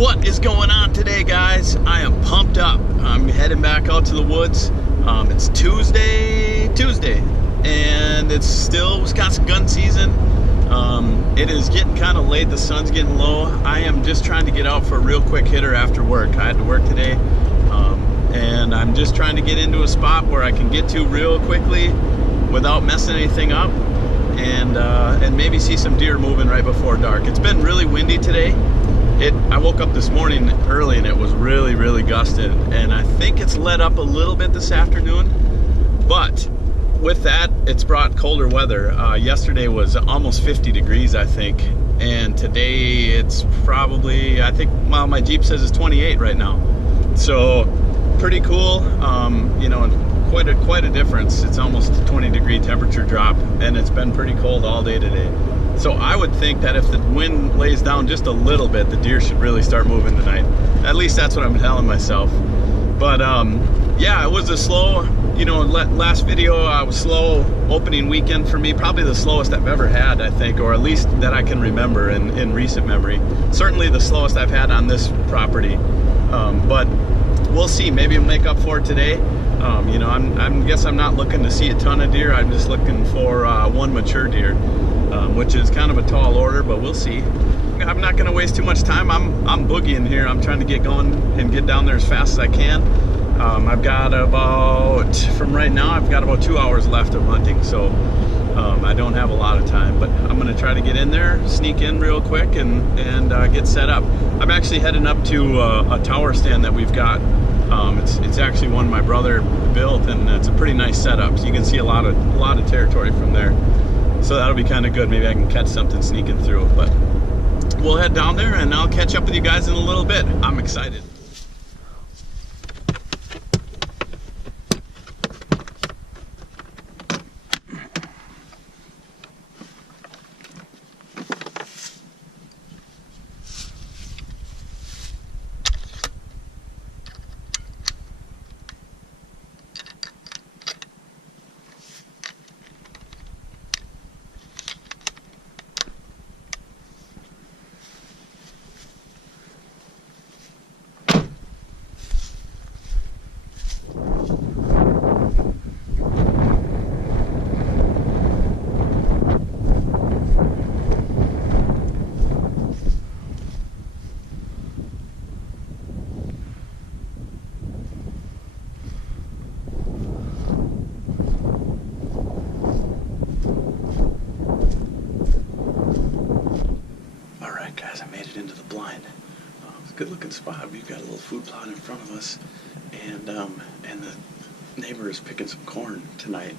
What is going on today, guys? I am pumped up. I'm heading back out to the woods. It's Tuesday, and it's still Wisconsin gun season. It is getting kind of late. The sun's getting low. I am just trying to get out for a real quick hitter after work. I had to work today, and I'm just trying to get into a spot where I can get to real quickly without messing anything up, and maybe see some deer moving right before dark. It's been really windy today. I woke up this morning early and it was really gusted, and I think it's let up a little bit this afternoon, but with that it's brought colder weather. Yesterday was almost 50 degrees, I think, and today it's probably, I think, well, my Jeep says it's 28 right now, so pretty cool. You know, quite a difference. It's almost a 20-degree temperature drop, and it's been pretty cold all day today. So I would think that if the wind lays down just a little bit, the deer should really start moving tonight. At least that's what I'm telling myself. But yeah, it was a slow, you know, last video was slow opening weekend for me, probably the slowest I've ever had, I think, or at least that I can remember in recent memory. Certainly the slowest I've had on this property. But we'll see, maybe we'll make up for it today. You know, I guess I'm not looking to see a ton of deer. I'm just looking for one mature deer, which is kind of a tall order, but we'll see. I'm not going to waste too much time. I'm boogieing here. I'm trying to get going and get down there as fast as I can. I've got about, from right now, I've got about 2 hours left of hunting, so I don't have a lot of time, but I'm going to try to get in there, sneak in real quick, and get set up. I'm actually heading up to a tower stand that we've got. It's actually one my brother built, and it's a pretty nice setup, so you can see a lot of territory from there. So that'll be kind of good. Maybe I can catch something sneaking through, but we'll head down there and I'll catch up with you guys in a little bit. I'm excited. Good looking spot. We've got a little food plot in front of us, and the neighbor is picking some corn tonight,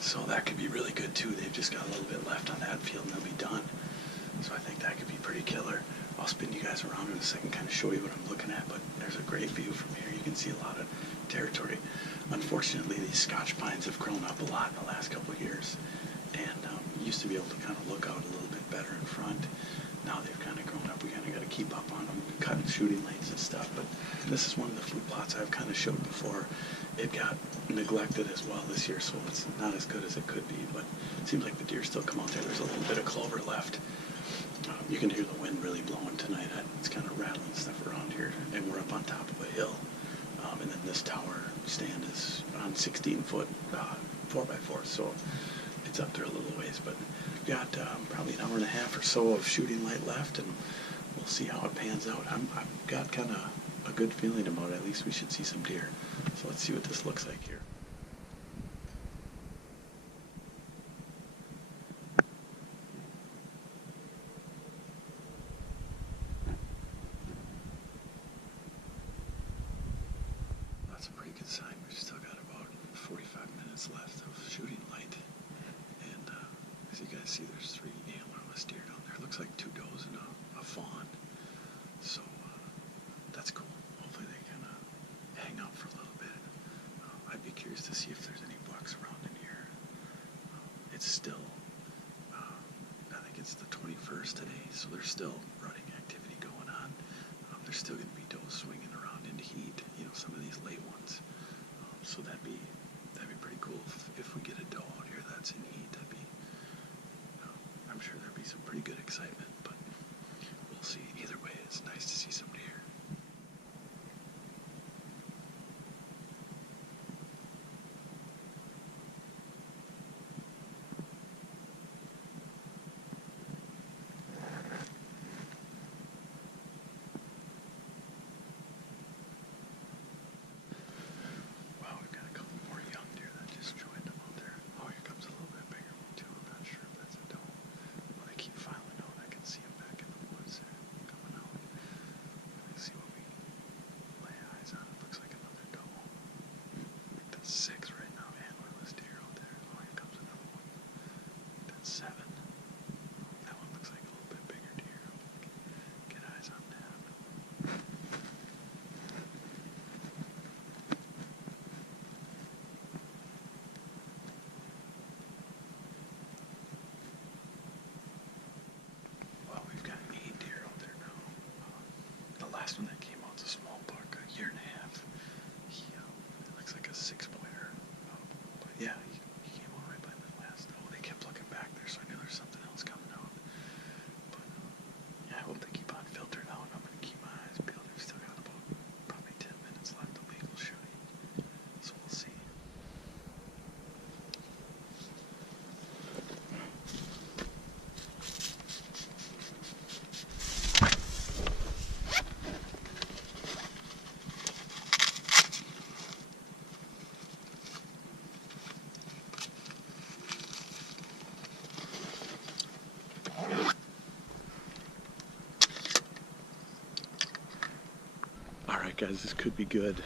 so that could be really good too. They've just got a little bit left on that field and they'll be done, so I think that could be pretty killer. I'll spin you guys around in a second, kind of show you what I'm looking at, but there's a great view from here. You can see a lot of territory. Unfortunately, these Scotch pines have grown up a lot in the last couple of years, and used to be able to kind of look out a little bit better in front. Now they've kind of grown up. We kind of got to keep up on them, cutting shooting lanes and stuff. But this is one of the food plots I've kind of showed before. It got neglected as well this year, so it's not as good as it could be. But it seems like the deer still come out there. There's a little bit of clover left. You can hear the wind really blowing tonight. It's kind of rattling stuff around here, and we're up on top of a hill. And then this tower stand is on 16-foot 4x4, so it's up there a little ways. But we've got probably an hour and a half or so of shooting light left, and we'll see how it pans out. I've got kind of a good feeling about it. At least we should see some deer. So let's see what this looks like here. That's a pretty good sign. We've still got about 45 minutes left of shooting light. And as you guys see, there's 3 antlerless deer down there. It looks like 2 does and a fawn. So that's cool. Hopefully they kind of hang out for a little bit. I'd be curious to see if there's any bucks around in here. It's still, I think it's the 21st today, so there's still rutting activity going on. There's still going to be does swinging around into heat, you know, some of these late ones. So that'd be pretty cool if we get a doe out here that's in heat. That'd be, I'm sure there'd be some pretty good excitement, but we'll see. Either way, it's nice to see some deer. last one that came out was a small buck, a year and a half. He looks like a 6-pointer. But yeah, he came out right by the last. Oh, they kept looking back there, so I knew there's something else coming out. But yeah, I hope they keep on filtering out. I'm going to keep my eyes peeled. We've still got about probably 10 minutes left of legal shooting, so we'll see. Alright guys, this could be good.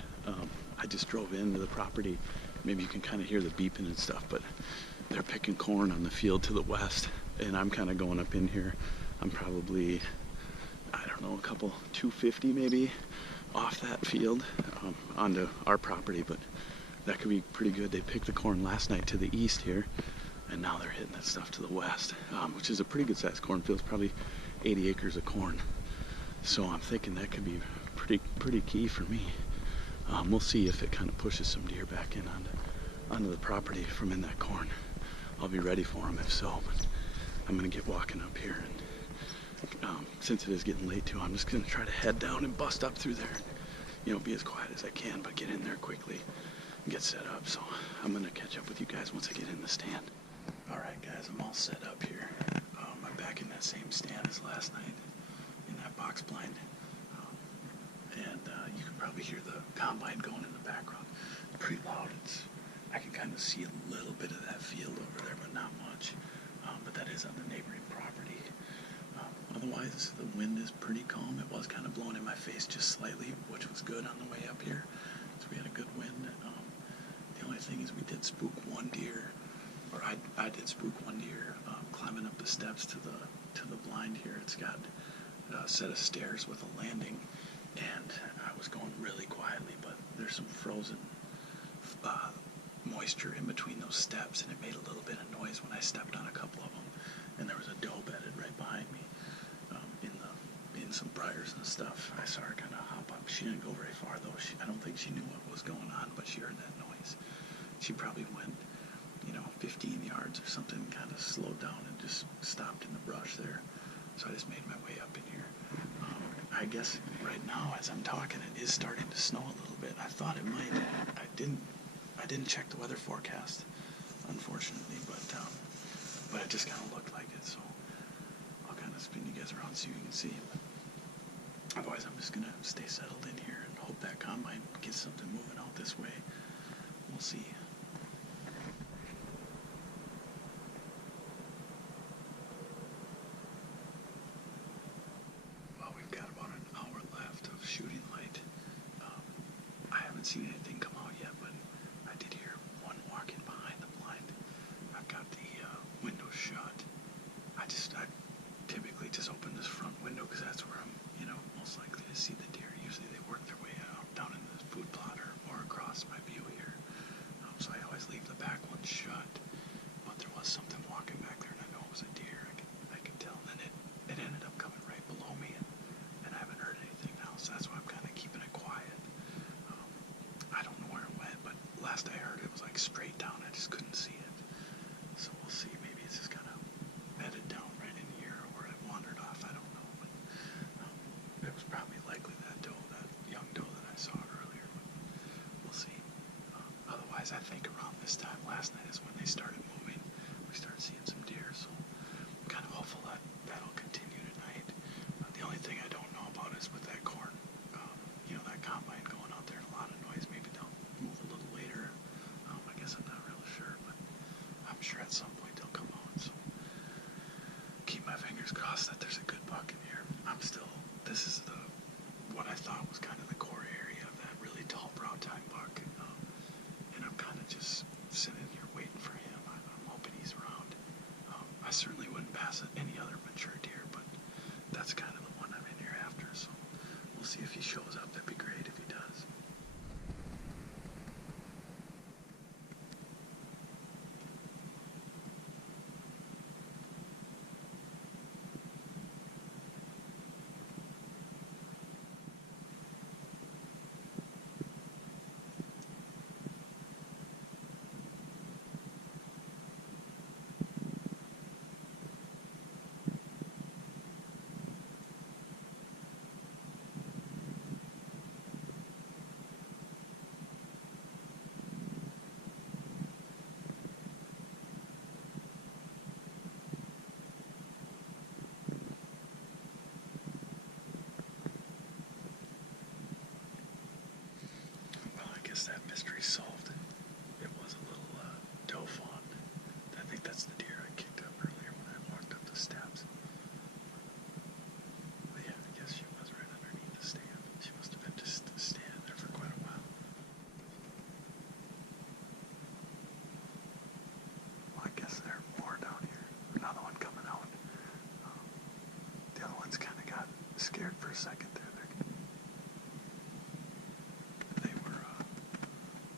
I just drove into the property. Maybe you can kind of hear the beeping and stuff, but they're picking corn on the field to the west, and I'm kind of going up in here. I'm probably, I don't know, a couple 250 maybe off that field onto our property, but that could be pretty good. They picked the corn last night to the east here, and now they're hitting that stuff to the west, which is a pretty good sized cornfield. It's probably 80 acres of corn. So I'm thinking that could be pretty key for me. We'll see if it kind of pushes some deer back in onto the property from in that corn. I'll be ready for them if so, but I'm gonna get walking up here, and since it is getting late too, I'm just gonna try to head down and bust up through there and, you know, be as quiet as I can, but get in there quickly and get set up. So I'm gonna catch up with you guys once I get in the stand. All right guys, I'm all set up here. I'm back in that same stand as last night in that box blind. And you can probably hear the combine going in the background. Pretty loud. I can kind of see a little bit of that field over there, but not much. But that is on the neighboring property. Otherwise, the wind is pretty calm. It was kind of blowing in my face just slightly, which was good on the way up here. So we had a good wind. The only thing is we did spook one deer, or I did spook one deer climbing up the steps to the blind here. It's got a set of stairs with a landing. And I was going really quietly, but there's some frozen moisture in between those steps, and it made a little bit of noise when I stepped on a couple of them. And there was a doe bedded right behind me in some briars and stuff. I saw her kind of hop up. She didn't go very far though. I don't think she knew what was going on, but she heard that noise. She probably went, 15 yards or something, kind of slowed down and just stopped in the brush there. So I just made my way up in here. I guess right now, as I'm talking, it is starting to snow a little bit. I thought it might. I didn't check the weather forecast, unfortunately, but it just kind of looked like it. So I'll kind of spin you guys around so you can see. Otherwise, I'm just gonna stay settled in here and hope that combine gets something moving out this way. We'll see. Shooting light. I haven't seen anything come out yet, but I did hear one walking behind the blind. I've got the window shut. I typically just open this front window because that's where I'm, most likely to see the deer. Usually they work their way out down in the food plot or across my view here. So I always leave the back one shut. But there was something walking back there, and I know it was a deer. I could tell. And then it ended up coming right below me, and I haven't heard anything now, so that's why I'm kind of keeping it quiet. I don't know where it went, but last I heard it was like straight down. I just couldn't see it. So we'll see. Maybe it's just kind of bedded down right in here, or it wandered off. I don't know. But it was probably likely that young doe that I saw earlier. But we'll see. Otherwise, I think around this time last night is when they started moving. We started seeing some deer, so I'm kind of hopeful that that'll continue tonight. The only thing I don't know about is with that corn, that combine going out there, a lot of noise. Maybe they'll move a little later. I guess I'm not really sure, but I'm sure at some point they'll come out. So keep my fingers crossed that there's a good buck in here. This is what I thought was kind of the core area of that really tall brown tine buck, and I'm kind of just sitting here waiting for him. mystery solved. It was a little doe fawn. I think that's the deer I kicked up earlier when I walked up the steps. But yeah, I guess she was right underneath the stand. She must have been just standing there for quite a while. Well, I guess there are more down here. Another one coming out. The other one's kind of got scared for a second there. They were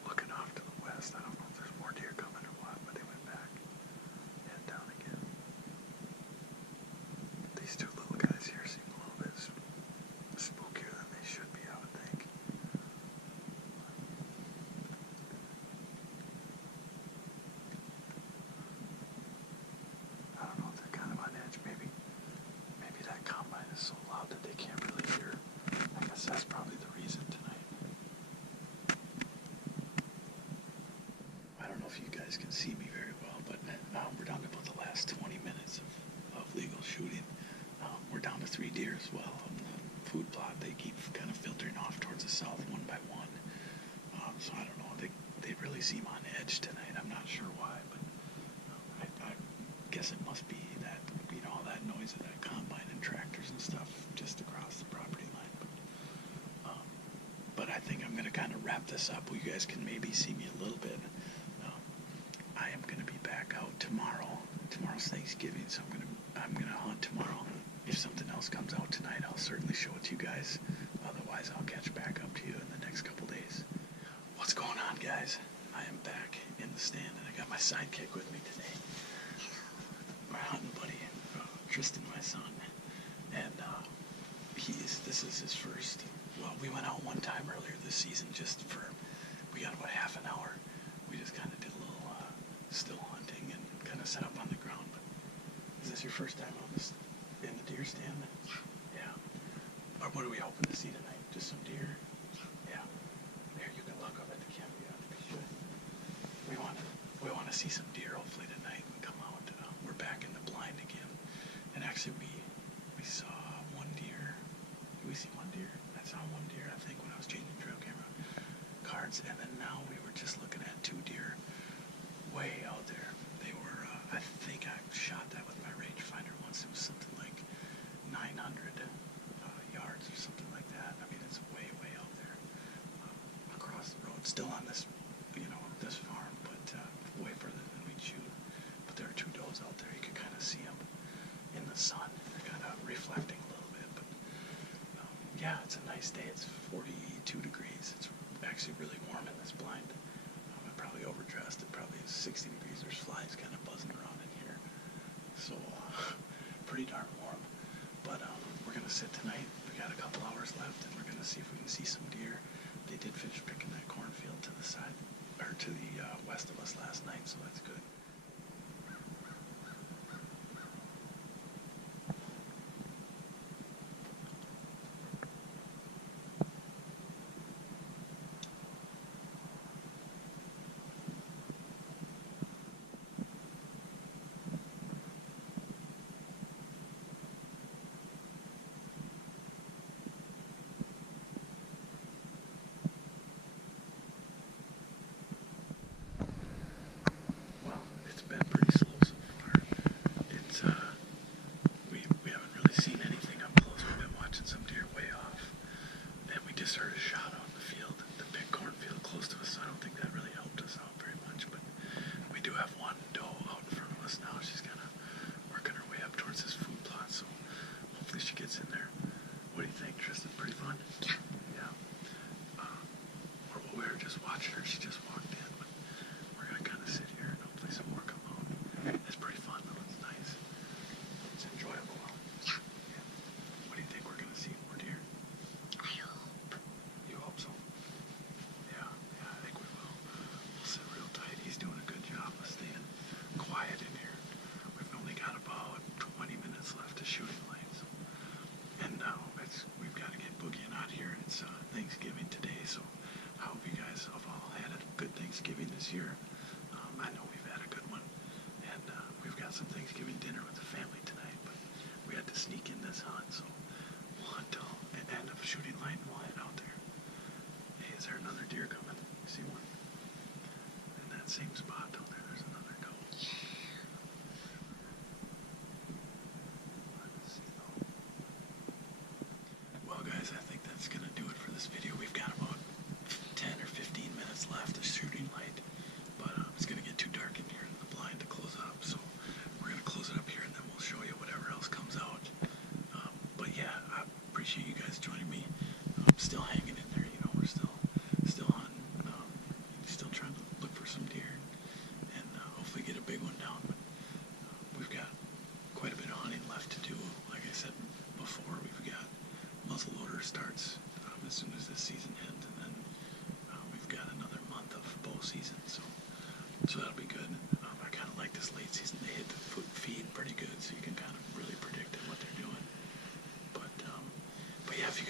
looking off to the west. I don't know if there's more deer coming or what, but they went back, head down again. These two little guys here seem a little bit spookier than they should be, I would think. I don't know if they're kind of on edge. Maybe that combine is so loud that they can't really hear. I guess that's probably the reason tonight. I don't know if you guys can see me very well, but we're down to about the last 20 minutes of legal shooting. We're down to 3 deer as well on the food plot. They keep kind of filtering off towards the south one by one. So I don't know. They really seem on edge tonight. I'm not sure why, but I guess it must be that, all that noise of that combine and tractors and stuff just across the property line. But I think I'm going to kind of wrap this up. You guys can maybe see me a little bit. I am going to be back out tomorrow. Tomorrow's Thanksgiving, so I'm gonna hunt tomorrow. If something else comes out tonight, I'll certainly show it to you guys. Otherwise, I'll catch back up to you in the next couple days. What's going on, guys? I am back in the stand, and I got my sidekick with me today. My hunting buddy, Tristan, my son. And this is his first. Well, we went out one time earlier this season we got about half an hour. We just kind of did a little still hunting and kind of set up on the ground. But is this your first time in the deer stand? Yeah. Or what are we hoping to see tonight? Just some deer? Yeah. There, you can look up at the camera. Yeah, we want to see some deer hopefully tonight and come out. We're back in the blind again. And actually, we saw one deer. Did we see one deer? I saw one deer, I think, when I was changing trail camera cards. And then now we were just looking at 2 deer way out there. They were, I think I shot that with my rangefinder once. It was something like 900 yards or something like that. I mean, it's way, way out there across the road. Still on this, this farm, but way further than we'd shoot. But there are 2 does out there. You could kind of see them in the sun. They're kind of reflecting a little bit. But yeah, it's a nice day. It's 42 degrees. It's actually really warm in this blind. I probably overdressed. It probably is 60 degrees. There's flies kind of buzzing around in here. So pretty darn warm. But we're going to sit tonight. We got a couple hours left, and we're going to see if we can see some deer. They did finish picking that cornfield to the side, or to the west of us last night, so that's good.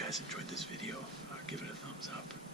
guys enjoyed this video, give it a thumbs up.